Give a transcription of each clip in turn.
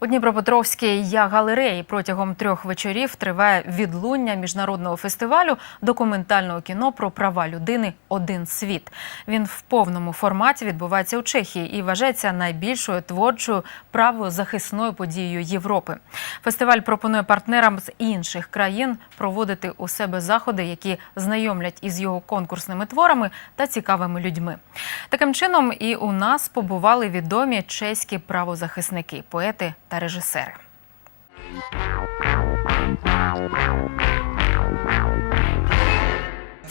У Дніпропетровській я галереї протягом трьох вечорів триває відлуння міжнародного фестивалю документального кіно про права людини Один світ. Він в повному форматі відбувається у Чехії і вважається найбільшою творчою правозахисною подією Європи. Фестиваль пропонує партнерам з інших країн проводити у себе заходи, які знайомлять із його конкурсними творами та цікавими людьми. Таким чином, і у нас побували відомі чеські правозахисники, поети та режисери.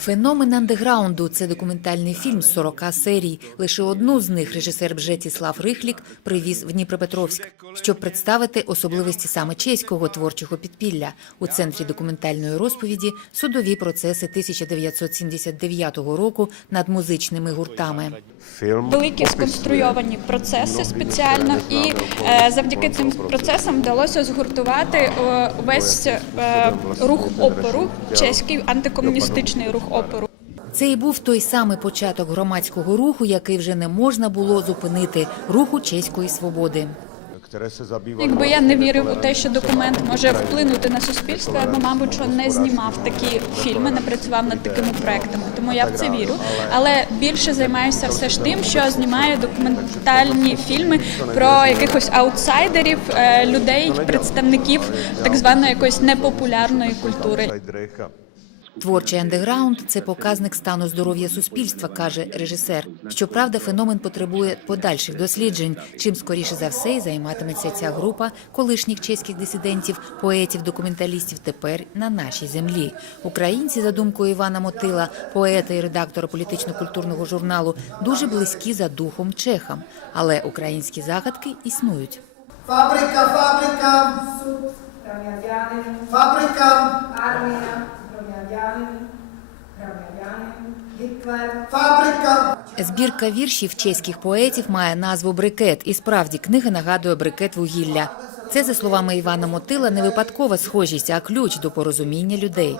Феномен андеграунду це документальний фільм з 40 серій. Лише одну з них режисер Бжетіслав Рихлік привіз в Дніпропетровськ, щоб представити особливості саме чеського творчого підпілля. У центрі документальної розповіді судові процеси 1979 року над музичними гуртами. великі сконструйовані процеси спеціально, і е, завдяки цим процесам вдалося згуртувати е, весь е, рух опору, чеський антикомуністичний рух опору. Це і був той самий початок громадського руху, який вже не можна було зупинити руху чеської свободи. Якби я не вірив у те, що документ може вплинути на суспільство, я б, мабуть, що не знімав такі фільми, не працював над такими проектами. Тому я в це вірю. Але більше займаюся все ж тим, що знімаю документальні фільми про якихось аутсайдерів, е, людей, представників так званої якоїсь непопулярної культури. Творчий андеграунд це показник стану здоров'я суспільства, каже режисер. Щоправда, феномен потребує подальших досліджень. Чим скоріше за все і займатиметься ця група колишніх чеських дисидентів, поетів, документалістів тепер на нашій землі. Українці, за думкою Івана Мотила, поета і редактора політично-культурного журналу, дуже близькі за духом чехам. Але українські загадки існують. Fábrica, fábrica, fábrica, Armia, Збірка віршів чеських поетів має назву Брикет, і справді книга нагадує брикет вугілля. Це, за словами Івана Мотила, не випадкова схожість, а ключ до порозуміння людей.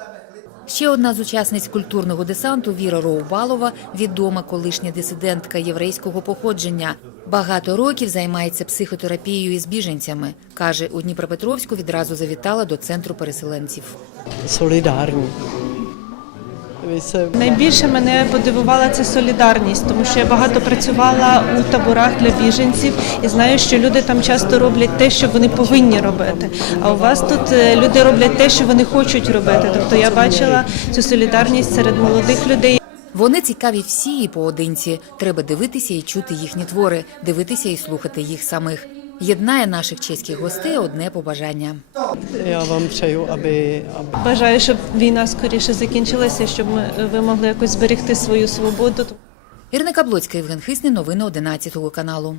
Ще одна з учасниць культурного десанту Віра Роубалова, відома колишня дисидентка єврейського походження. Багато років займається психотерапією із біженцями. Каже, у Дніпропетровську відразу завітала до центру переселенців. solidární. Найбільше мене подивувала ця солідарність, тому що я багато працювала у таборах для біженців і знаю, що люди там часто роблять те, що вони повинні робити. А у вас тут е, люди роблять те, що вони хочуть робити. Тобто я бачила цю солідарність серед молодих людей. Вони цікаві всі і поодинці. Треба дивитися і чути їхні твори, дивитися і слухати їх самих. Єднає наших чеських гостей одне побажання. Я вам чаю, аби Бажаю, щоб війна скоріше закінчилася, щоб ми, ви могли якось зберегти свою свободу. Ірина Каблоцька, Євген Хисний, новини 11 каналу.